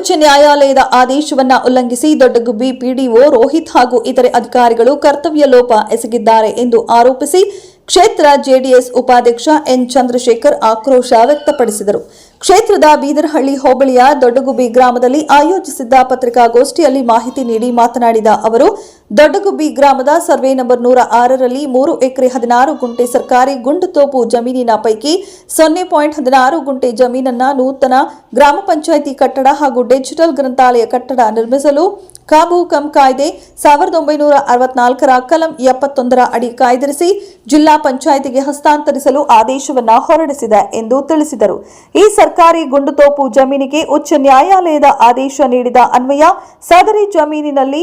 ಉಚ್ಚ ನ್ಯಾಯಾಲಯದ ಆದೇಶವನ್ನ ಉಲ್ಲಂಘಿಸಿ ದೊಡ್ಡಗುಬ್ಬಿ ಪಿಡಿಒ, ರೋಹಿತ್ ಹಾಗೂ ಇತರೆ ಅಧಿಕಾರಿಗಳು ಕರ್ತವ್ಯ ಲೋಪ ಎಸಗಿದ್ದಾರೆ ಎಂದು ಆರೋಪಿಸಿ ಕ್ಷೇತ್ರ ಜೆಡಿಎಸ್ ಉಪಾಧ್ಯಕ್ಷ ಎನ್ ಚಂದ್ರಶೇಖರ್ ಆಕ್ರೋಶ ವ್ಯಕ್ತಪಡಿಸಿದರು. ಕ್ಷೇತ್ರದ ಬೀದರಹಳ್ಳಿ ಹೋಬಳಿಯ ದೊಡ್ಡಗುಬ್ಬಿ ಗ್ರಾಮದಲ್ಲಿ ಆಯೋಜಿಸಿದ್ದ ಪತ್ರಿಕಾಗೋಷ್ಠಿಯಲ್ಲಿ ಮಾಹಿತಿ ನೀಡಿ ಮಾತನಾಡಿದ ಅವರು, ದೊಡ್ಡಗುಬ್ಬಿ ಗ್ರಾಮದ ಸರ್ವೆ ನಂಬರ್ ನೂರ ಆರರಲ್ಲಿ ಮೂರು ಎಕರೆ ಹದಿನಾರು ಗುಂಟೆ ಸರ್ಕಾರಿ ಗುಂಡು ತೋಪು ಜಮೀನಿನ ಪೈಕಿ ಸೊನ್ನೆ ಪಾಯಿಂಟ್ ಹದಿನಾರು ಗುಂಟೆ ಜಮೀನನ್ನ ನೂತನ ಗ್ರಾಮ ಪಂಚಾಯಿತಿ ಕಟ್ಟಡ ಹಾಗೂ ಡಿಜಿಟಲ್ ಗ್ರಂಥಾಲಯ ಕಟ್ಟಡ ನಿರ್ಮಿಸಲು ಕಾಬು ಕಂ ಕಾಯ್ದೆ ಸಾವಿರದ ಒಂಬೈನೂರ ಅರವತ್ನಾಲ್ಕರ ಕಲಂ ಎಪ್ಪತ್ತೊಂದರ ಅಡಿ ಕಾಯ್ದಿರಿಸಿ ಜಿಲ್ಲಾ ಪಂಚಾಯಿತಿಗೆ ಹಸ್ತಾಂತರಿಸಲು ಆದೇಶವನ್ನು ಹೊರಡಿಸಿದೆ ಎಂದು ತಿಳಿಸಿದರು. ಈ ಸರ್ಕಾರಿ ಗುಂಡುತೋಪು ಜಮೀನಿಗೆ ಉಚ್ಚ ನ್ಯಾಯಾಲಯದ ಆದೇಶ ನೀಡಿದ ಅನ್ವಯ ಸದರಿ ಜಮೀನಿನಲ್ಲಿ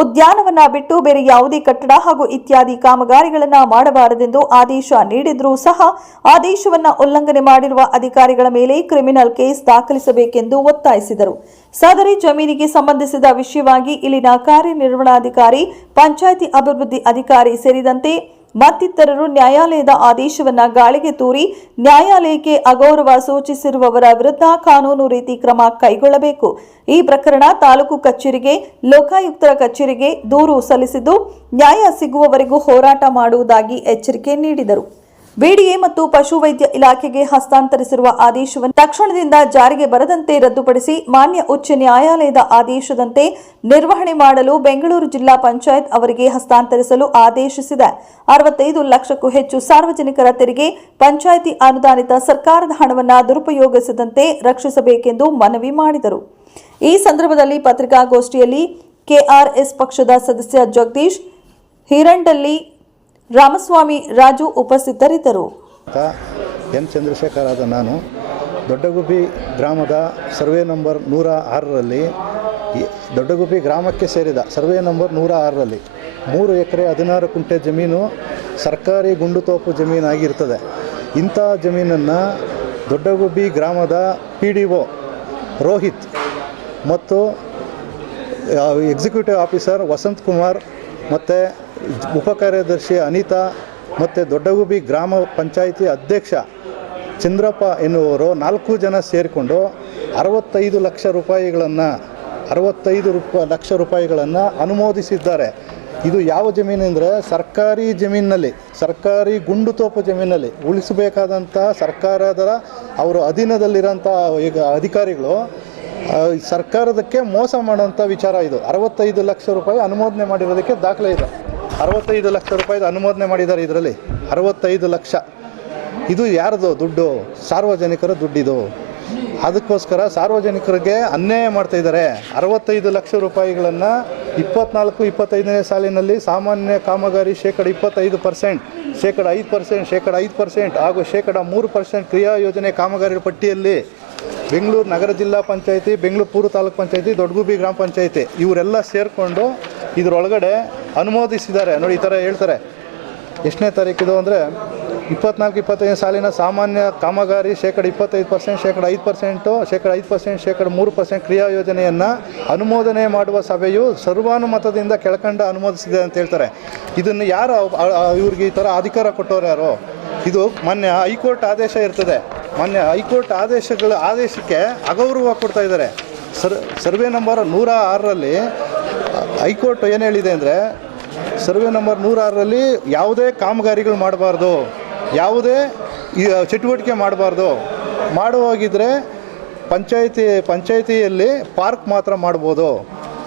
ಉದ್ಯಾನವನ್ನ ಬಿಟ್ಟು ಬೇರೆ ಯಾವುದೇ ಕಟ್ಟಡ ಹಾಗೂ ಇತ್ಯಾದಿ ಕಾಮಗಾರಿಗಳನ್ನು ಮಾಡಬಾರದೆಂದು ಆದೇಶ ನೀಡಿದರೂ ಸಹ ಆದೇಶವನ್ನು ಉಲ್ಲಂಘನೆ ಮಾಡಿರುವ ಅಧಿಕಾರಿಗಳ ಮೇಲೆ ಕ್ರಿಮಿನಲ್ ಕೇಸ್ ದಾಖಲಿಸಬೇಕೆಂದು ಒತ್ತಾಯಿಸಿದರು. ಸದರಿ ಜಮೀನಿಗೆ ಸಂಬಂಧಿಸಿದ ವಿಷಯವಾಗಿ ಇಲ್ಲಿನ ಕಾರ್ಯನಿರ್ವಹಣಾಧಿಕಾರಿ, ಪಂಚಾಯಿತಿ ಅಭಿವೃದ್ಧಿ ಅಧಿಕಾರಿ ಸೇರಿದಂತೆ ಮತ್ತಿತರರು ನ್ಯಾಯಾಲಯದ ಆದೇಶವನ್ನ ಗಾಳಿಗೆ ತೂರಿ ನ್ಯಾಯಾಲಯಕ್ಕೆ ಅಗೌರವ ಸೂಚಿಸಿರುವವರ ವಿರುದ್ಧ ಕಾನೂನು ರೀತಿ ಕ್ರಮ ಕೈಗೊಳ್ಳಬೇಕು. ಈ ಪ್ರಕರಣ ತಾಲೂಕು ಕಚೇರಿಗೆ, ಲೋಕಾಯುಕ್ತರ ಕಚೇರಿಗೆ ದೂರು ಸಲ್ಲಿಸಿದ್ದು, ನ್ಯಾಯ ಸಿಗುವವರೆಗೂ ಹೋರಾಟ ಮಾಡುವುದಾಗಿ ಎಚ್ಚರಿಕೆ ನೀಡಿದರು. ಬಿಡಿಎ ಮತ್ತು ಪಶುವೈದ್ಯ ಇಲಾಖೆಗೆ ಹಸ್ತಾಂತರಿಸಿರುವ ಆದೇಶವನ್ನು ತಕ್ಷಣದಿಂದ ಜಾರಿಗೆ ಬರದಂತೆ ರದ್ದುಪಡಿಸಿ ಮಾನ್ಯ ಉಚ್ಚ ನ್ಯಾಯಾಲಯದ ಆದೇಶದಂತೆ ನಿರ್ವಹಣೆ ಮಾಡಲು ಬೆಂಗಳೂರು ಜಿಲ್ಲಾ ಪಂಚಾಯತ್ ಅವರಿಗೆ ಹಸ್ತಾಂತರಿಸಲು ಆದೇಶಿಸಿದೆ. ಅರವತ್ತೈದು ಲಕ್ಷಕ್ಕೂ ಹೆಚ್ಚು ಸಾರ್ವಜನಿಕರ ತೆರಿಗೆ ಪಂಚಾಯಿತಿ ಅನುದಾನಿತ ಸರ್ಕಾರದ ಹಣವನ್ನು ದುರುಪಯೋಗಿಸದಂತೆ ರಕ್ಷಿಸಬೇಕೆಂದು ಮನವಿ ಮಾಡಿದರು. ಈ ಸಂದರ್ಭದಲ್ಲಿ ಪತ್ರಿಕಾಗೋಷ್ಠಿಯಲ್ಲಿ ಕೆಆರ್ಎಸ್ ಪಕ್ಷದ ಸದಸ್ಯ ಜಗದೀಶ್ ಹಿರಂಡಲ್ಲಿ ರಾಮಸ್ವಾಮಿ, ರಾಜು ಉಪಸ್ಥಿತರಿದ್ದರು. ಎನ್ ಚಂದ್ರಶೇಖರ್ ಆದ ನಾನು ದೊಡ್ಡಗುಬ್ಬಿ ಗ್ರಾಮದ ಸರ್ವೆ ನಂಬರ್ ನೂರ ಆರರಲ್ಲಿ ದೊಡ್ಡಗುಬ್ಬಿ ಗ್ರಾಮಕ್ಕೆ ಸೇರಿದ ಸರ್ವೆ ನಂಬರ್ ನೂರ ಆರರಲ್ಲಿ ಮೂರು ಎಕರೆ ಹದಿನಾರು ಕುಂಟೆ ಜಮೀನು ಸರ್ಕಾರಿ ಗುಂಡುತೋಪು ಜಮೀನಾಗಿರ್ತದೆ. ಇಂಥ ಜಮೀನನ್ನು ದೊಡ್ಡಗುಬ್ಬಿ ಗ್ರಾಮದ ಪಿ ಡಿ ಒ ರೋಹಿತ್ ಮತ್ತು ಎಕ್ಸಿಕ್ಯೂಟಿವ್ ಆಫೀಸರ್ ವಸಂತ್ ಕುಮಾರ್ ಮತ್ತು ಉಪಕಾರ್ಯದರ್ಶಿ ಅನಿತಾ ಮತ್ತು ದೊಡ್ಡಗುಬಿ ಗ್ರಾಮ ಪಂಚಾಯಿತಿ ಅಧ್ಯಕ್ಷ ಚಂದ್ರಪ್ಪ ಎನ್ನುವರು ನಾಲ್ಕು ಜನ ಸೇರಿಕೊಂಡು ಅರವತ್ತೈದು ಲಕ್ಷ ರೂಪಾಯಿಗಳನ್ನು, ಅರವತ್ತೈದು ರೂಪ, ಲಕ್ಷ ರೂಪಾಯಿಗಳನ್ನು ಅನುಮೋದಿಸಿದ್ದಾರೆ. ಇದು ಯಾವ ಜಮೀನು ಅಂದರೆ ಸರ್ಕಾರಿ ಜಮೀನಿನಲ್ಲಿ, ಸರ್ಕಾರಿ ಗುಂಡು ತೋಪು ಜಮೀನಲ್ಲಿ ಉಳಿಸಬೇಕಾದಂಥ ಸರ್ಕಾರದ ಅವರ ಅಧೀನದಲ್ಲಿರೋಂಥ ಈಗ ಅಧಿಕಾರಿಗಳು ಸರ್ಕಾರದಕ್ಕೆ ಮೋಸ ಮಾಡೋಂಥ ವಿಚಾರ ಇದು. ಅರವತ್ತೈದು ಲಕ್ಷ ರೂಪಾಯಿ ಅನುಮೋದನೆ ಮಾಡಿರೋದಕ್ಕೆ ದಾಖಲೆ ಇದೆ. ಅರವತ್ತೈದು ಲಕ್ಷ ರೂಪಾಯಿದು ಅನುಮೋದನೆ ಮಾಡಿದ್ದಾರೆ ಇದರಲ್ಲಿ. ಅರವತ್ತೈದು ಲಕ್ಷ. ಇದು ಯಾರ್ದು ದುಡ್ಡು? ಸಾರ್ವಜನಿಕರ ದುಡ್ಡಿದು. ಅದಕ್ಕೋಸ್ಕರ ಸಾರ್ವಜನಿಕರಿಗೆ ಅನ್ಯಾಯ ಮಾಡ್ತಾ ಇದ್ದಾರೆ. ಅರವತ್ತೈದು ಲಕ್ಷ ರೂಪಾಯಿಗಳನ್ನು ಇಪ್ಪತ್ನಾಲ್ಕು, ಇಪ್ಪತ್ತೈದನೇ ಸಾಲಿನಲ್ಲಿ ಸಾಮಾನ್ಯ ಕಾಮಗಾರಿ ಶೇಕಡ ಇಪ್ಪತ್ತೈದು ಪರ್ಸೆಂಟ್, ಶೇಕಡ ಐದು ಪರ್ಸೆಂಟ್, ಶೇಕಡ ಐದು ಪರ್ಸೆಂಟ್ ಹಾಗೂ ಶೇಕಡ ಮೂರು ಪರ್ಸೆಂಟ್ ಕ್ರಿಯಾ ಯೋಜನೆ ಕಾಮಗಾರಿ ಪಟ್ಟಿಯಲ್ಲಿ ಬೆಂಗಳೂರು ನಗರ ಜಿಲ್ಲಾ ಪಂಚಾಯಿತಿ, ಬೆಂಗಳೂರು ಪೂರ್ವ ತಾಲೂಕು ಪಂಚಾಯತಿ ದೊಡ್ಡಗುಬಿ ಗ್ರಾಮ ಪಂಚಾಯಿತಿ ಇವರೆಲ್ಲ ಸೇರಿಕೊಂಡು ಇದರೊಳಗಡೆ ಅನುಮೋದಿಸಿದ್ದಾರೆ. ನೋಡಿ, ಈ ಥರ ಹೇಳ್ತಾರೆ. ಎಷ್ಟನೇ ತಾರೀಕಿದು ಅಂದರೆ ಇಪ್ಪತ್ನಾಲ್ಕು, ಇಪ್ಪತ್ತೈದು ಸಾಲಿನ ಸಾಮಾನ್ಯ ಕಾಮಗಾರಿ ಶೇಕಡ ಇಪ್ಪತ್ತೈದು ಪರ್ಸೆಂಟ್, ಶೇಕಡ ಐದು ಪರ್ಸೆಂಟು, ಶೇಕಡ ಐದು ಪರ್ಸೆಂಟ್, ಶೇಕಡ ಮೂರು ಪರ್ಸೆಂಟ್ ಕ್ರಿಯಾ ಯೋಜನೆಯನ್ನು ಅನುಮೋದನೆ ಮಾಡುವ ಸಭೆಯು ಸರ್ವಾನುಮತದಿಂದ ಕೆಳಕಂಡ ಅನುಮೋದಿಸಿದೆ ಅಂತ ಹೇಳ್ತಾರೆ. ಇದನ್ನು ಯಾರು ಇವ್ರಿಗೆ ಈ ಥರ ಅಧಿಕಾರ ಕೊಟ್ಟವ್ರು ಯಾರು? ಇದು ಮೊನ್ನೆ ಹೈಕೋರ್ಟ್ ಆದೇಶ ಇರ್ತದೆ. ಮೊನ್ನೆ ಹೈಕೋರ್ಟ್ ಆದೇಶಗಳ ಆದೇಶಕ್ಕೆ ಅಗೌರವ ಕೊಡ್ತಾ ಇದ್ದಾರೆ. ಸರ್ ಸರ್ವೆ ನಂಬರ್ ನೂರ ಆರರಲ್ಲಿ ಹೈಕೋರ್ಟ್ ಏನು ಹೇಳಿದೆ ಅಂದರೆ ಸರ್ವೆ ನಂಬರ್ ನೂರಾರರಲ್ಲಿ ಯಾವುದೇ ಕಾಮಗಾರಿಗಳು ಮಾಡಬಾರ್ದು, ಯಾವುದೇ ಚಟುವಟಿಕೆ ಮಾಡಬಾರ್ದು. ಮಾಡುವಾಗಿದ್ದರೆ ಪಂಚಾಯಿತಿ, ಪಂಚಾಯಿತಿಯಲ್ಲಿ ಪಾರ್ಕ್ ಮಾತ್ರ ಮಾಡ್ಬೋದು.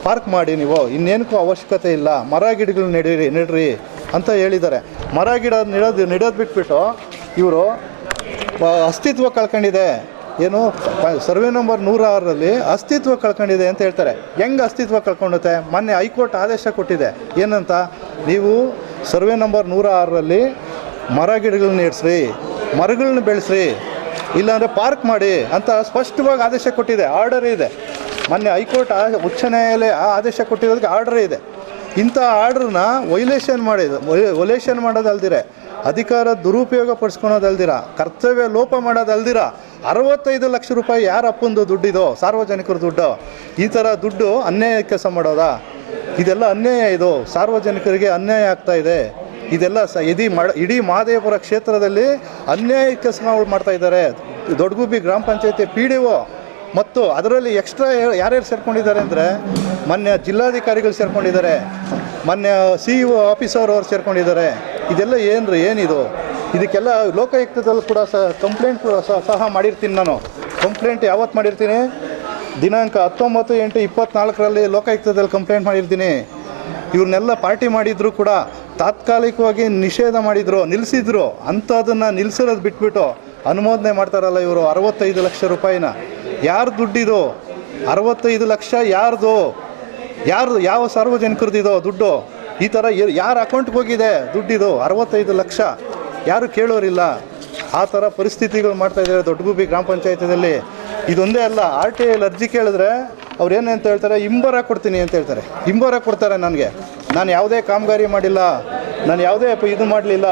ಪಾರ್ಕ್ ಮಾಡಿ ನೀವು, ಇನ್ನೇನಕ್ಕೂ ಅವಶ್ಯಕತೆ ಇಲ್ಲ. ಮರ ಗಿಡಗಳು ನೆಡಿರಿ, ನೆಡ್ರಿ ಅಂತ ಹೇಳಿದ್ದಾರೆ. ಮರ ಗಿಡ ನೆಡೋದು ನೆಡೋದು ಬಿಟ್ಬಿಟ್ಟು ಇವರು ಅಸ್ತಿತ್ವ ಕಳ್ಕೊಂಡಿದೆ. ಏನು ಸರ್ವೆ ನಂಬರ್ ನೂರ ಆರರಲ್ಲಿ ಅಸ್ತಿತ್ವ ಕಳ್ಕೊಂಡಿದೆ ಅಂತ ಹೇಳ್ತಾರೆ. ಹೆಂಗೆ ಅಸ್ತಿತ್ವ ಕಳ್ಕೊಂಡುತ್ತೆ? ಮೊನ್ನೆ ಹೈಕೋರ್ಟ್ ಆದೇಶ ಕೊಟ್ಟಿದೆ. ಏನಂತ? ನೀವು ಸರ್ವೆ ನಂಬರ್ ನೂರ ಆರರಲ್ಲಿ ಮರ ಗಿಡಗಳನ್ನ ಇಡ್ಸ್ರಿ ಮರಗಳನ್ನ ಬೆಳೆಸ್ರಿ, ಇಲ್ಲಾಂದರೆ ಪಾರ್ಕ್ ಮಾಡಿ ಅಂತ ಸ್ಪಷ್ಟವಾಗಿ ಆದೇಶ ಕೊಟ್ಟಿದೆ. ಆರ್ಡರ್ ಇದೆ. ಮೊನ್ನೆ ಹೈಕೋರ್ಟ್ ಉಚ್ಚ ನ್ಯಾಯಾಲಯ ಆದೇಶ ಕೊಟ್ಟಿರೋದಕ್ಕೆ ಆರ್ಡರ್ ಇದೆ. ಇಂಥ ಆರ್ಡ್ರನ್ನ ವೈಲೇಷನ್ ಮಾಡಿದ ವೈಲೇಷನ್ ಮಾಡೋದಲ್ದಿರೆ, ಅಧಿಕಾರ ದುರುಪಯೋಗ ಪಡಿಸ್ಕೊಳೋದಲ್ದಿರ, ಕರ್ತವ್ಯ ಲೋಪ ಮಾಡೋದಲ್ದಿರ, ಅರವತ್ತೈದು ಲಕ್ಷ ರೂಪಾಯಿ ಯಾರ ಅಪ್ಪಂದು ದುಡ್ಡಿದೋ, ಸಾರ್ವಜನಿಕರ ದುಡ್ಡು, ಈ ಥರ ದುಡ್ಡು ಅನ್ಯಾಯ ಕೆಲಸ ಮಾಡೋದಾ? ಇದೆಲ್ಲ ಅನ್ಯಾಯ ಇದು. ಸಾರ್ವಜನಿಕರಿಗೆ ಅನ್ಯಾಯ ಆಗ್ತಾ ಇದೆ. ಇದೆಲ್ಲ ಸ, ಇಡೀ ಮಾಡ, ಇಡೀ ಮಹದೇವಪುರ ಕ್ಷೇತ್ರದಲ್ಲಿ ಅನ್ಯಾಯ ಕೆಲಸ ಮಾಡ್ತಾ ಇದ್ದಾರೆ. ದೊಡ್ಡಗುಬ್ಬಿ ಗ್ರಾಮ ಪಂಚಾಯತಿ ಪಿ ಡಿ ಒ ಮತ್ತು ಅದರಲ್ಲಿ ಎಕ್ಸ್ಟ್ರಾ ಯಾರ್ಯಾರು ಸೇರ್ಕೊಂಡಿದ್ದಾರೆ ಅಂದರೆ ಮೊನ್ನೆ ಜಿಲ್ಲಾಧಿಕಾರಿಗಳು ಸೇರ್ಕೊಂಡಿದ್ದಾರೆ ಮೊನ್ನೆ ಸಿ ಇ ಆಫೀಸರ್ ಅವರು ಸೇರ್ಕೊಂಡಿದ್ದಾರೆ. ಇದೆಲ್ಲ ಏನು ಏನಿದು? ಇದಕ್ಕೆಲ್ಲ ಲೋಕಾಯುಕ್ತದಲ್ಲಿ ಕೂಡ ಸಹ ಕಂಪ್ಲೇಂಟ್ ಕೂಡ ಸಹ ಸಹ ಮಾಡಿರ್ತೀನಿ ನಾನು. ಕಂಪ್ಲೇಂಟ್ ಯಾವತ್ತು ಮಾಡಿರ್ತೀನಿ? ದಿನಾಂಕ ಹತ್ತೊಂಬತ್ತು ಎಂಟು ಇಪ್ಪತ್ನಾಲ್ಕರಲ್ಲಿ ಲೋಕಾಯುಕ್ತದಲ್ಲಿ ಕಂಪ್ಲೇಂಟ್ ಮಾಡಿರ್ತೀನಿ. ಇವ್ರನ್ನೆಲ್ಲ ಪಾರ್ಟಿ ಮಾಡಿದರೂ ಕೂಡ ತಾತ್ಕಾಲಿಕವಾಗಿ ನಿಷೇಧ ಮಾಡಿದರು ನಿಲ್ಲಿಸಿದ್ರು ಅಂಥದನ್ನು ನಿಲ್ಲಿಸಿರೋದು ಬಿಟ್ಬಿಟ್ಟು ಅನುಮೋದನೆ ಮಾಡ್ತಾರಲ್ಲ ಇವರು, ಅರವತ್ತೈದು ಲಕ್ಷ ರೂಪಾಯಿನ. ಯಾರು ದುಡ್ಡಿದು? ಅರವತ್ತೈದು ಲಕ್ಷ ಯಾರ್ದು? ಯಾರು ಯಾವ ಸಾರ್ವಜನಿಕರದಿದೋ ದುಡ್ಡು? ಈ ಥರ ಯಾರ ಅಕೌಂಟ್ಗೆ ಹೋಗಿದೆ ದುಡ್ಡಿದು? ಅರವತ್ತೈದು ಲಕ್ಷ. ಯಾರು ಕೇಳೋರಿಲ್ಲ. ಆ ಥರ ಪರಿಸ್ಥಿತಿಗಳು ಮಾಡ್ತಾ ಇದ್ದಾರೆ ದೊಡ್ಡಗುಬ್ಬಿ ಗ್ರಾಮ ಪಂಚಾಯತಿನಲ್ಲಿ ಇದೊಂದೇ ಅಲ್ಲ, ಆರ್ ಟಿ ಐಲಿ ಅರ್ಜಿ ಕೇಳಿದ್ರೆ ಅವ್ರು ಏನು ಅಂತ ಹೇಳ್ತಾರೆ ಇಂಬರ ಕೊಡ್ತೀನಿ ಅಂತ ಹೇಳ್ತಾರೆ. ಇಂಬರ ಕೊಡ್ತಾರೆ ನನಗೆ. ನಾನು ಯಾವುದೇ ಕಾಮಗಾರಿ ಮಾಡಿಲ್ಲ. ನಾನು ಯಾವುದೇ ಇದು ಮಾಡಲಿಲ್ಲ.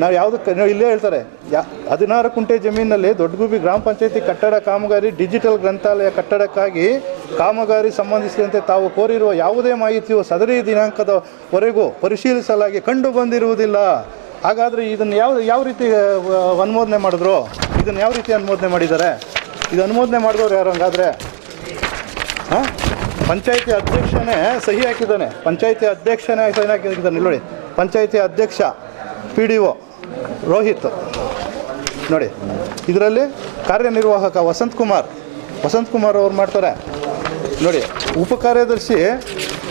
ನಾವು ಯಾವುದಕ್ಕೆ ಇಲ್ಲೇ ಹೇಳ್ತಾರೆ, ಯಾ, ಹದಿನಾರು ಕುಂಟೆ ಜಮೀನಲ್ಲಿ ದೊಡ್ಡಗುಬ್ಬಿ ಗ್ರಾಮ ಪಂಚಾಯತಿ ಕಟ್ಟಡ ಕಾಮಗಾರಿ ಡಿಜಿಟಲ್ ಗ್ರಂಥಾಲಯ ಕಟ್ಟಡಕ್ಕಾಗಿ ಕಾಮಗಾರಿ ಸಂಬಂಧಿಸಿದಂತೆ ತಾವು ಕೋರಿರುವ ಯಾವುದೇ ಮಾಹಿತಿಯು ಸದರಿ ದಿನಾಂಕದವರೆಗೂ ಪರಿಶೀಲಿಸಲಾಗಿ ಕಂಡು ಬಂದಿರುವುದಿಲ್ಲ. ಹಾಗಾದರೆ ಇದನ್ನು ಯಾವ ಯಾವ ರೀತಿ ಅನುಮೋದನೆ ಮಾಡಿದ್ರು? ಇದನ್ನು ಯಾವ ರೀತಿ ಅನುಮೋದನೆ ಮಾಡಿದ್ದಾರೆ? ಇದು ಅನುಮೋದನೆ ಮಾಡಿದವ್ರು ಯಾರು ಹಂಗಾದರೆ? ಹಾಂ? ಪಂಚಾಯತಿ ಅಧ್ಯಕ್ಷನೇ ಸಹಿ ಹಾಕಿದ್ದಾನೆ. ಪಂಚಾಯತಿ ಅಧ್ಯಕ್ಷನೇ ಸಹಿ ಹಾಕಿದ್ದಾನೆ. ನೋಡಿ, ಪಂಚಾಯತಿ ಅಧ್ಯಕ್ಷ ಪಿ ಡಿ ಒ, ರೋಹಿತ್. ನೋಡಿ, ಇದರಲ್ಲಿ ಕಾರ್ಯನಿರ್ವಾಹಕ ವಸಂತ್ ಕುಮಾರ್. ವಸಂತ್ ಕುಮಾರ್ ಅವ್ರು ಮಾಡ್ತಾರೆ. ನೋಡಿ, ಉಪ ಕಾರ್ಯದರ್ಶಿ,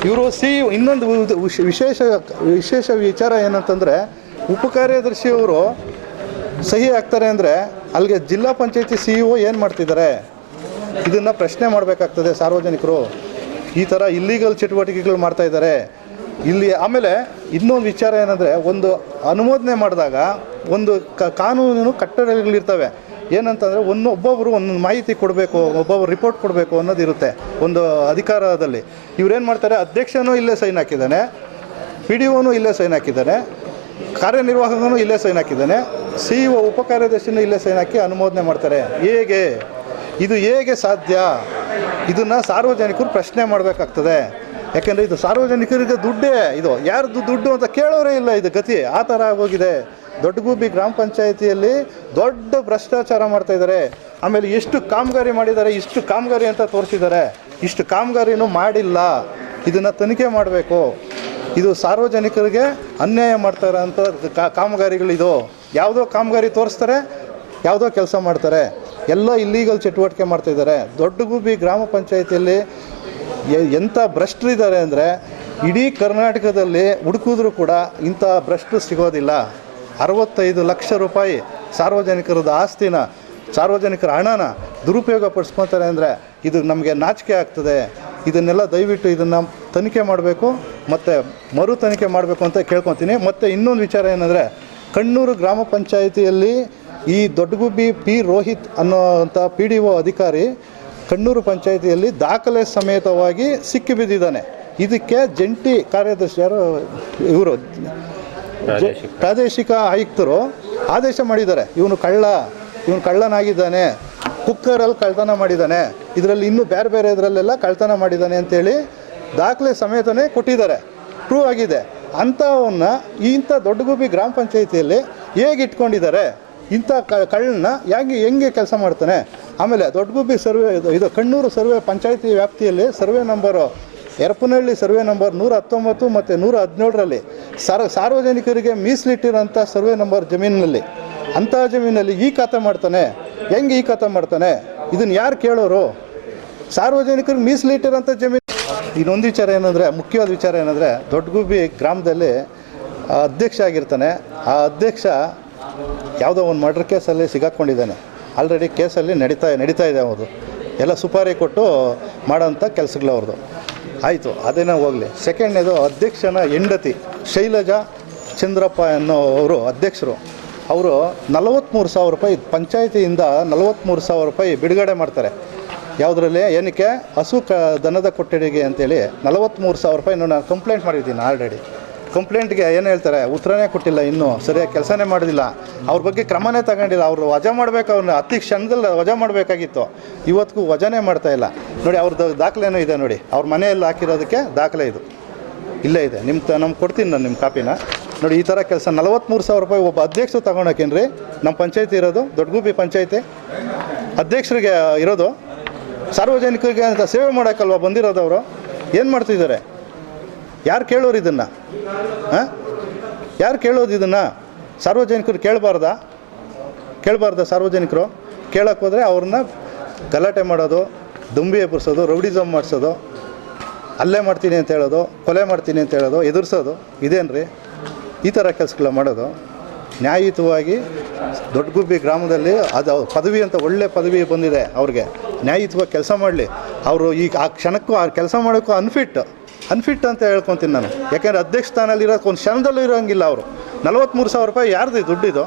ಇವರು ಸಿ ಇನ್ನೊಂದು ವಿಶ್- ವಿಶೇಷ ವಿಶೇಷ ವಿಚಾರ ಏನಂತಂದರೆ, ಉಪ ಕಾರ್ಯದರ್ಶಿಯವರು ಸಹಿ ಹಾಕ್ತಾರೆ ಅಂದರೆ ಅಲ್ಲಿಗೆ ಜಿಲ್ಲಾ ಪಂಚಾಯತಿ ಸಿ ಇ ಏನು ಮಾಡ್ತಿದ್ದಾರೆ? ಇದನ್ನು ಪ್ರಶ್ನೆ ಮಾಡಬೇಕಾಗ್ತದೆ ಸಾರ್ವಜನಿಕರು. ಈ ಥರ ಇಲ್ಲೀಗಲ್ ಚಟುವಟಿಕೆಗಳು ಮಾಡ್ತಾ ಇದ್ದಾರೆ. ಇಲ್ಲಿ ಆಮೇಲೆ ಇನ್ನೊಂದು ವಿಚಾರ ಏನಂದರೆ ಒಂದು ಅನುಮೋದನೆ ಮಾಡಿದಾಗ ಒಂದು ಕಾನೂನು ಕಟ್ಟಡಗಳಿರ್ತವೆ ಏನಂತಂದರೆ ಒಂದು ಒಬ್ಬೊಬ್ಬರು ಒಂದೊಂದು ಮಾಹಿತಿ ಕೊಡಬೇಕು ಒಬ್ಬೊಬ್ಬರು ರಿಪೋರ್ಟ್ ಕೊಡಬೇಕು ಅನ್ನೋದಿರುತ್ತೆ ಒಂದು ಅಧಿಕಾರದಲ್ಲಿ. ಇವ್ರೇನು ಮಾಡ್ತಾರೆ, ಅಧ್ಯಕ್ಷನೂ ಇಲ್ಲೇ ಸೈನ್ ಹಾಕಿದ್ದಾನೆ ಪಿ ಡಿ ಒನೂ ಇಲ್ಲೇ ಸೈನ್ ಹಾಕಿದ್ದಾನೆ, ಕಾರ್ಯನಿರ್ವಾಹಕನೂ ಇಲ್ಲೇ ಸೈನ್ ಹಾಕಿದ್ದಾನೆ ಸಿ ಇ ಉಪ ಕಾರ್ಯದರ್ಶಿನೂ ಇಲ್ಲೇ ಸೈನ್ ಹಾಕಿ ಅನುಮೋದನೆ ಮಾಡ್ತಾರೆ. ಹೇಗೆ? ಇದು ಹೇಗೆ ಸಾಧ್ಯ? ಇದನ್ನು ಸಾರ್ವಜನಿಕರು ಪ್ರಶ್ನೆ ಮಾಡಬೇಕಾಗ್ತದೆ. ಯಾಕೆಂದರೆ ಇದು ಸಾರ್ವಜನಿಕರಿಗೆ ದುಡ್ಡೇ, ಇದು ಯಾರ್ದು ದುಡ್ಡು ಅಂತ ಕೇಳೋರೇ ಇಲ್ಲ ಇದು ಗತಿ. ಆ ಥರ ಆಗೋಗಿದೆ. ದೊಡ್ಡಗೂಬಿ ಗ್ರಾಮ ಪಂಚಾಯಿತಿಯಲ್ಲಿ ದೊಡ್ಡ ಭ್ರಷ್ಟಾಚಾರ ಮಾಡ್ತಾ ಇದ್ದಾರೆ. ಆಮೇಲೆ ಎಷ್ಟು ಕಾಮಗಾರಿ ಮಾಡಿದ್ದಾರೆ, ಇಷ್ಟು ಕಾಮಗಾರಿ ಅಂತ ತೋರಿಸಿದ್ದಾರೆ. ಇಷ್ಟು ಕಾಮಗಾರಿನೂ ಮಾಡಿಲ್ಲ. ಇದನ್ನು ತನಿಖೆ ಮಾಡಬೇಕು. ಇದು ಸಾರ್ವಜನಿಕರಿಗೆ ಅನ್ಯಾಯ ಮಾಡ್ತಾರೆ ಅಂತ ಕಾಮಗಾರಿಗಳು ಕಾಮಗಾರಿಗಳಿದು. ಯಾವುದೋ ಕಾಮಗಾರಿ ತೋರಿಸ್ತಾರೆ, ಯಾವುದೋ ಕೆಲಸ ಮಾಡ್ತಾರೆ. ಎಲ್ಲ ಇಲ್ಲೀಗಲ್ ಚಟುವಟಿಕೆ ಮಾಡ್ತಾಯಿದ್ದಾರೆ ದೊಡ್ಡಗೂಬಿ ಗ್ರಾಮ ಪಂಚಾಯಿತಿಯಲ್ಲಿ ಎಂಥ ಭ್ರಷ್ಟರಿದ್ದಾರೆ ಅಂದರೆ ಇಡೀ ಕರ್ನಾಟಕದಲ್ಲಿ ಹುಡುಕಿದ್ರೂ ಕೂಡ ಇಂಥ ಭ್ರಷ್ಟರು ಸಿಗೋದಿಲ್ಲ. ಅರವತ್ತೈದು ಲಕ್ಷ ರೂಪಾಯಿ ಸಾರ್ವಜನಿಕರದ ಆಸ್ತಿನ, ಸಾರ್ವಜನಿಕರ ಹಣನ ದುರುಪಯೋಗ ಪಡಿಸ್ಕೊತಾರೆ ಅಂದರೆ ಇದು ನಮಗೆ ನಾಚಿಕೆ ಆಗ್ತದೆ. ಇದನ್ನೆಲ್ಲ ದಯವಿಟ್ಟು ಇದನ್ನು ತನಿಖೆ ಮಾಡಬೇಕು ಮತ್ತು ಮರು ತನಿಖೆ ಮಾಡಬೇಕು ಅಂತ ಕೇಳ್ಕೊತೀನಿ. ಮತ್ತು ಇನ್ನೊಂದು ವಿಚಾರ ಏನಂದರೆ ಕಣ್ಣೂರು ಗ್ರಾಮ ಪಂಚಾಯಿತಿಯಲ್ಲಿ ಈ ದೊಡ್ಡಗುಬ್ಬಿ ಪಿ ರೋಹಿತ್ ಅನ್ನೋವಂಥ ಪಿ ಡಿ ಒ ಅಧಿಕಾರಿ ಕಣ್ಣೂರು ಪಂಚಾಯಿತಿಯಲ್ಲಿ ದಾಖಲೆ ಸಮೇತವಾಗಿ ಸಿಕ್ಕಿಬಿದ್ದಿದ್ದಾನೆ ಇದಕ್ಕೆ ಜಂಟಿ ಕಾರ್ಯದರ್ಶಿ ಯಾರು? ಇವರು. ಪ್ರಾದೇಶಿಕ ಆಯುಕ್ತರು ಆದೇಶ ಮಾಡಿದ್ದಾರೆ. ಇವನು ಕಳ್ಳ ಇವನು ಕಳ್ಳನಾಗಿದ್ದಾನೆ. ಕುಕ್ಕರಲ್ಲಿ ಕಳ್ತನ ಮಾಡಿದ್ದಾನೆ. ಇದರಲ್ಲಿ ಇನ್ನೂ ಬೇರೆ ಬೇರೆ ಇದರಲ್ಲೆಲ್ಲ ಕಳ್ತನ ಮಾಡಿದ್ದಾನೆ ಅಂತೇಳಿ ದಾಖಲೆ ಸಮೇತನೇ ಕೊಟ್ಟಿದ್ದಾರೆ. ಪ್ರೂವ್ ಆಗಿದೆ. ಅಂಥವನ್ನ ಇಂಥ ದೊಡ್ಡಗುಬ್ಬಿ ಗ್ರಾಮ ಪಂಚಾಯಿತಿಯಲ್ಲಿ ಹೇಗೆ ಇಟ್ಕೊಂಡಿದ್ದಾರೆ? ಇಂಥ ಕ ಕಳ್ಳನ್ನ ಹೆಂಗೆ ಹೆಂಗೆ ಕೆಲಸ ಮಾಡ್ತಾನೆ? ಆಮೇಲೆ ದೊಡ್ಡಗುಬ್ಬಿ ಸರ್ವೆ ಇದು ಇದು ಕಣ್ಣೂರು ಸರ್ವೆ ಪಂಚಾಯಿತಿ ವ್ಯಾಪ್ತಿಯಲ್ಲಿ survey number, Erapanahalli survey number ನೂರ ಹತ್ತೊಂಬತ್ತು ಮತ್ತು ನೂರ ಹದಿನೇಳರಲ್ಲಿ ಸಾರ್ ಸಾರ್ವಜನಿಕರಿಗೆ ಮೀಸಲಿಟ್ಟಿರೋಂಥ ಸರ್ವೆ ನಂಬರ್ ಜಮೀನಿನಲ್ಲಿ. ಅಂಥ ಜಮೀನಲ್ಲಿ ಈ ಖಾತೆ ಮಾಡ್ತಾನೆ. ಹೆಂಗೆ ಈ ಖಾತೆ ಮಾಡ್ತಾನೆ? ಇದನ್ನು ಯಾರು ಕೇಳೋರು? ಸಾರ್ವಜನಿಕರಿಗೆ ಮೀಸಲಿಟ್ಟಿರೋಂಥ ಜಮೀನು ಇನ್ನೊಂದು ವಿಚಾರ ಏನಂದರೆ, ಮುಖ್ಯವಾದ ವಿಚಾರ ಏನಂದರೆ ದೊಡ್ಡಗುಬ್ಬಿ ಗ್ರಾಮದಲ್ಲಿ ಅಧ್ಯಕ್ಷ ಆಗಿರ್ತಾನೆ. ಆ ಅಧ್ಯಕ್ಷ ಯಾವುದೋ ಒಂದು ಮರ್ಡರ್ ಕೇಸಲ್ಲಿ ಸಿಗಾಕೊಂಡಿದ್ದಾನೆ. ಆಲ್ರೆಡಿ ಕೇಸಲ್ಲಿ ನಡೀತಾ ನಡೀತಾ ಇದೆ ಅವರು ಎಲ್ಲ ಸುಪಾರಿ ಕೊಟ್ಟು ಮಾಡೋಂಥ ಕೆಲಸಗಳು ಅವ್ರದ್ದು ಆಯಿತು ಅದೇನೋ ಹೋಗಲಿ. ಸೆಕೆಂಡ್ನೇದು ಅಧ್ಯಕ್ಷನ ಹೆಂಡತಿ, ಶೈಲಜಾ ಚಂದ್ರಪ್ಪ ಅನ್ನೋ ಅವರು ಅಧ್ಯಕ್ಷರು. ಅವರು ನಲವತ್ತ್ಮೂರು ಸಾವಿರ ರೂಪಾಯಿ, ಪಂಚಾಯತಿಯಿಂದ ನಲವತ್ತ್ಮೂರು ಸಾವಿರ ರೂಪಾಯಿ ಬಿಡುಗಡೆ ಮಾಡ್ತಾರೆ. ಯಾವುದರಲ್ಲಿ? ಏನಕ್ಕೆ? ಹಸು ಕ, ದನದ ಕೊಠಡಿಗೆ ಅಂತೇಳಿ ನಲವತ್ತ್ಮೂರು ಸಾವಿರ ರೂಪಾಯಿ ನಾನು ಕಂಪ್ಲೇಂಟ್ ಮಾಡಿದ್ದೀನಿ ಆಲ್ರೆಡಿ ಕಂಪ್ಲೇಂಟ್ಗೆ ಏನು ಹೇಳ್ತಾರೆ? ಉತ್ತರನೇ ಕೊಟ್ಟಿಲ್ಲ ಇನ್ನೂ, ಸರಿಯಾಗಿ ಕೆಲಸನೇ ಮಾಡೋದಿಲ್ಲ ಅವ್ರ ಬಗ್ಗೆ ಕ್ರಮನೇ ತಗೊಂಡಿಲ್ಲ. ಅವರು ವಜಾ ಮಾಡಬೇಕು ಅವ್ರನ್ನ ಅತಿ ಕ್ಷಣದಲ್ಲಿ ವಜಾ ಮಾಡಬೇಕಾಗಿತ್ತು. ಇವತ್ತಿಗೂ ವಜಾನೇ ಮಾಡ್ತಾ ಇಲ್ಲ. ನೋಡಿ ಅವ್ರದ್ದು ದಾಖಲೆನೂ ಇದೆ ನೋಡಿ. ಅವ್ರ ಮನೆಯಲ್ಲಿ ಹಾಕಿರೋದಕ್ಕೆ ದಾಖಲೆ ಇದು. ಇಲ್ಲೇ ಇದೆ. ನಿಮ್ಮ ತ ನಮ್ಗೆ ಕೊಡ್ತೀನಿ ನಾನು ನಿಮ್ಮ ಕಾಪಿನ. ನೋಡಿ, ಈ ಥರ ಕೆಲಸ. ನಲವತ್ತ್ಮೂರು ಸಾವಿರ ರೂಪಾಯಿ ಒಬ್ಬ ಅಧ್ಯಕ್ಷರು ತಗೊಂಡೋಕೇನ್ರಿ ನಮ್ಮ ಪಂಚಾಯತಿ ಇರೋದು, ದೊಡ್ಡಗುಬ್ಬಿ ಪಂಚಾಯತಿ. ಅಧ್ಯಕ್ಷರಿಗೆ ಇರೋದು. ಸಾರ್ವಜನಿಕರಿಗೆ ಅಂತ ಸೇವೆ ಮಾಡೋಕ್ಕಲ್ವ ಬಂದಿರೋದವರು ಏನು ಮಾಡ್ತಿದ್ದಾರೆ? ಯಾರು ಕೇಳೋರು ಇದನ್ನು? ಹಾಂ? ಯಾರು ಕೇಳೋದು ಇದನ್ನು? ಸಾರ್ವಜನಿಕರು ಕೇಳಬಾರ್ದಾ? ಕೇಳಬಾರ್ದ ಸಾರ್ವಜನಿಕರು? ಕೇಳಕ್ಕೆ ಹೋದರೆ ಅವ್ರನ್ನ ಗಲಾಟೆ ಮಾಡೋದು, ದುಂಬಿ ಎಬ್ಬರಿಸೋದು ರೌಡಿಸಮ್ ಮಾಡಿಸೋದು, ಅಲ್ಲೇ ಮಾಡ್ತೀನಿ ಅಂತ ಹೇಳೋದು, ಕೊಲೆ ಮಾಡ್ತೀನಿ ಅಂತ ಹೇಳೋದು, ಎದುರಿಸೋದು ಇದೇನು ಈ ಥರ ಕೆಲಸಗಳ ಮಾಡೋದು. ನ್ಯಾಯಯುತವಾಗಿ ದೊಡ್ಡಗುಬ್ಬಿ ಗ್ರಾಮದಲ್ಲಿ ಅದು ಪದವಿ ಅಂತ ಒಳ್ಳೆ ಪದವಿ ಬಂದಿದೆ ಅವ್ರಿಗೆ. ನ್ಯಾಯಯುತವಾಗಿ ಕೆಲಸ ಮಾಡಲಿ. ಅವರು ಈಗ ಆ ಕ್ಷಣಕ್ಕೂ ಆ ಕೆಲಸ ಮಾಡೋಕ್ಕೂ ಅನ್ಫಿಟ್ ಅನ್ಫಿಟ್ ಅಂತ ಹೇಳ್ಕೊತೀನಿ ನಾನು. ಯಾಕೆಂದರೆ ಅಧ್ಯಕ್ಷ ಸ್ಥಾನದಲ್ಲಿ ಇರೋಕೆ ಒಂದು ಕ್ಷಣದಲ್ಲೂ ಇರೋಂಗಿಲ್ಲ ಅವರು. ನಲವತ್ತ್ಮೂರು ಸಾವಿರ ರೂಪಾಯಿ ಯಾರ್ದು ದುಡ್ಡಿದು?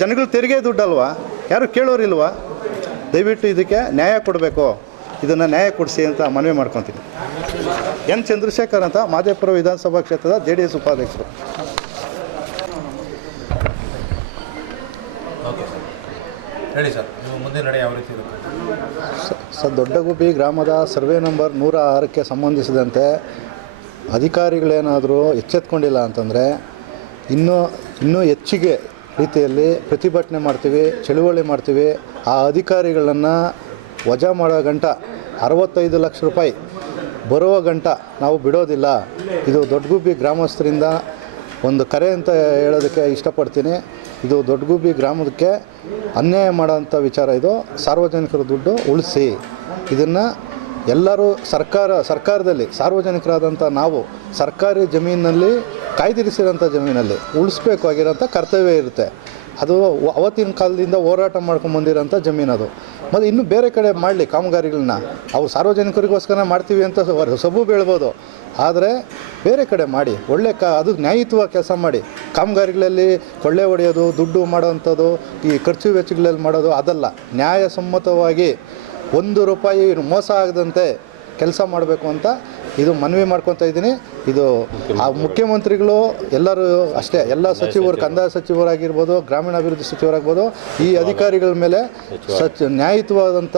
ಜನಗಳು ತೆರಿಗೆ ದುಡ್ಡಲ್ವಾ? ಯಾರು ಕೇಳೋರಿಲ್ವಾ? ದಯವಿಟ್ಟು ಇದಕ್ಕೆ ನ್ಯಾಯ ಕೊಡಬೇಕು. ಇದನ್ನು ನ್ಯಾಯ ಕೊಡಿಸಿ ಅಂತ ಮನವಿ ಮಾಡ್ಕೊತೀನಿ. ಎನ್. ಚಂದ್ರಶೇಖರ್ ಅಂತ ಮಾದೇಪುರ ವಿಧಾನಸಭಾ ಕ್ಷೇತ್ರದ ಜೆ ಡಿ ಎಸ್ ಉಪಾಧ್ಯಕ್ಷರು. ಹೇಳಿ ಸರ್ ಮುಂದಿನ ಯಾವ ರೀತಿ ದೊಡ್ಡಗುಬ್ಬಿ ಗ್ರಾಮದ ಸರ್ವೆ ನಂಬರ್ ನೂರ ಆರಕ್ಕೆ ಸಂಬಂಧಿಸಿದಂತೆ ಅಧಿಕಾರಿಗಳೇನಾದರೂ ಎಚ್ಚೆತ್ಕೊಂಡಿಲ್ಲ ಅಂತಂದರೆ ಇನ್ನೂ ಇನ್ನೂ ಹೆಚ್ಚಿಗೆ ರೀತಿಯಲ್ಲಿ ಪ್ರತಿಭಟನೆ ಮಾಡ್ತೀವಿ, ಚಳುವಳಿ ಮಾಡ್ತೀವಿ. ಆ ಅಧಿಕಾರಿಗಳನ್ನು ವಜಾ ಮಾಡೋ ಗಂಟ ಅರವತ್ತೈದು ಲಕ್ಷ ರೂಪಾಯಿ ಬರುವ ಗಂಟ ನಾವು ಬಿಡೋದಿಲ್ಲ. ಇದು ದೊಡ್ಡಗುಬ್ಬಿ ಗ್ರಾಮಸ್ಥರಿಂದ ಒಂದು ಕರೆ ಅಂತ ಹೇಳೋದಕ್ಕೆ ಇಷ್ಟಪಡ್ತೀನಿ. ಇದು ದೊಡ್ಡಗುಬ್ಬಿ ಗ್ರಾಮಕ್ಕೆ ಅನ್ಯಾಯ ಮಾಡೋಂಥ ವಿಚಾರ ಇದು. ಸಾರ್ವಜನಿಕರ ದುಡ್ಡು ಉಳಿಸಿ. ಇದನ್ನು ಎಲ್ಲರೂ ಸರ್ಕಾರ, ಸರ್ಕಾರದಲ್ಲಿ ಸಾರ್ವಜನಿಕರಾದಂಥ ನಾವು ಸರ್ಕಾರಿ ಜಮೀನಿನಲ್ಲಿ ಕಾಯ್ದಿರಿಸಿರೋಂಥ ಜಮೀನಲ್ಲಿ ಉಳಿಸ್ಬೇಕು ಆಗಿರೋಂಥ ಕರ್ತವ್ಯ ಇರುತ್ತೆ. ಅದು ಅವತ್ತಿನ ಕಾಲದಿಂದ ಹೋರಾಟ ಮಾಡ್ಕೊಂಡು ಬಂದಿರೋಂಥ ಜಮೀನು ಅದು. ಮತ್ತು ಇನ್ನು ಬೇರೆ ಕಡೆ ಮಾಡಲಿ ಕಾಮಗಾರಿಗಳನ್ನ ಅವು ಸಾರ್ವಜನಿಕರಿಗೋಸ್ಕರ ಮಾಡ್ತೀವಿ ಅಂತ ಸಬೂ ಸಬು ಬೀಳ್ಬೋದು ಆದರೆ ಬೇರೆ ಕಡೆ ಮಾಡಿ. ಒಳ್ಳೆ ಕ ಅದು ನ್ಯಾಯಯುತವಾಗಿ ಕೆಲಸ ಮಾಡಿ. ಕಾಮಗಾರಿಗಳಲ್ಲಿ ಕೊಳ್ಳೆ ಹೊಡೆಯೋದು, ದುಡ್ಡು ಮಾಡೋವಂಥದ್ದು ಈ ಖರ್ಚು ವೆಚ್ಚಗಳಲ್ಲಿ ಮಾಡೋದು, ಅದಲ್ಲ. ನ್ಯಾಯಸಮ್ಮತವಾಗಿ ಒಂದು ರೂಪಾಯಿ ಮೋಸ ಆಗದಂತೆ ಕೆಲಸ ಮಾಡಬೇಕು ಅಂತ ಇದು ಮನವಿ ಮಾಡ್ಕೊತಾ ಇದ್ದೀನಿ. ಇದು ಆ ಮುಖ್ಯಮಂತ್ರಿಗಳು ಎಲ್ಲರೂ ಅಷ್ಟೇ ಎಲ್ಲ ಸಚಿವರು ಕಂದಾಯ ಸಚಿವರಾಗಿರ್ಬೋದು ಗ್ರಾಮೀಣಾಭಿವೃದ್ಧಿ ಸಚಿವರಾಗ್ಬೋದು ಈ ಅಧಿಕಾರಿಗಳ ಮೇಲೆ ಸಚ್ ನ್ಯಾಯಯುತವಾದಂಥ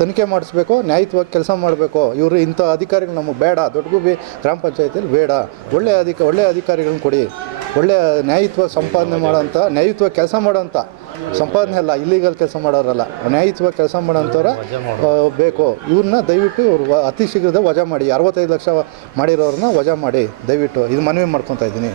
ತನಿಖೆ ಮಾಡಿಸ್ಬೇಕು ನ್ಯಾಯಯುತವಾಗಿ ಕೆಲಸ ಮಾಡಬೇಕು. ಇವರು ಇಂಥ ಅಧಿಕಾರಿಗಳು ನಮಗೆ ಬೇಡ. ದೊಡ್ಡಗುಬಿ ಗ್ರಾಮ ಪಂಚಾಯತಿಯಲ್ಲಿ ಬೇಡ. ಒಳ್ಳೆಯ ಅಧಿಕ ಒಳ್ಳೆಯ ಅಧಿಕಾರಿಗಳನ್ನ ಕೊಡಿ. ಒಳ್ಳೆಯ ನ್ಯಾಯಯುತವಾಗಿ ಸಂಪಾದನೆ ಮಾಡೋಂಥ ನ್ಯಾಯಯುತವಾಗಿ ಕೆಲಸ ಮಾಡೋಂಥ ಸಂಪಾದನೆ ಅಲ್ಲ ಇಲ್ಲಿಗಲ್ ಕೆಲಸ ಮಾಡೋರಲ್ಲ. ನ್ಯಾಯಯುತವಾಗಿ ಕೆಲಸ ಮಾಡೋಂಥವ್ರ ಬೇಕು. ಇವ್ರನ್ನ ದಯವಿಟ್ಟು ಇವ್ರು ಅತಿ ಶೀಘ್ರದ ವಜಾ ಮಾಡಿ. ಅರವತ್ತೈದು ಲಕ್ಷ ಮಾಡಿರೋರನ್ನ ವಜಾ ಮಾಡಿ. ದಯವಿಟ್ಟು ಇದು ಮನವಿ ಮಾಡ್ಕೊತಾ ಇದ್ದೀನಿ.